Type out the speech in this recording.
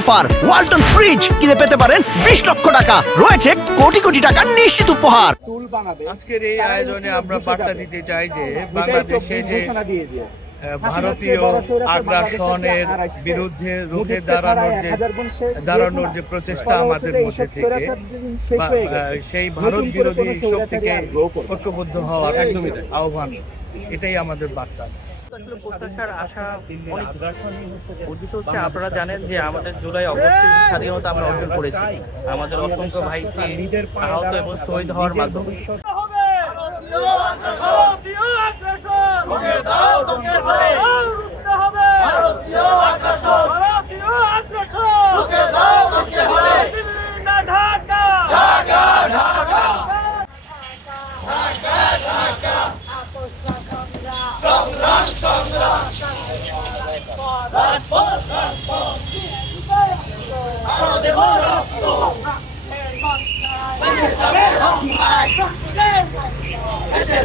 Offer. Walton fridge কিনে পেতে পারেন 20 লক্ষ টাকা, রয়েছে কোটি কোটি টাকার নিশ্চিত উপহার। আজকের এই আয়োজনে আমরা বার্তা দিতে চাই যে বাংলাদেশে যে ভারতীয় আগ্রাসনের বিরুদ্ধে রুখে দাঁড়ানোর যে প্রচেষ্টা আমাদের মধ্যে থেকে, সেই ভারত বিরোধী শক্তিকে ঐক্যবদ্ধ হওয়ার আহ্বান, এটাই আমাদের বার্তা। প্রত্যাশার আশা উদ্দেশ্য হচ্ছে, আপনারা জানেন যে আমাদের জুলাই অগস্টের স্বাধীনতা আমরা অর্জন করেছি আমাদের অসংখ্য ভাইকে আহত এবং শহীদ হওয়ার মাধ্যমে। Ese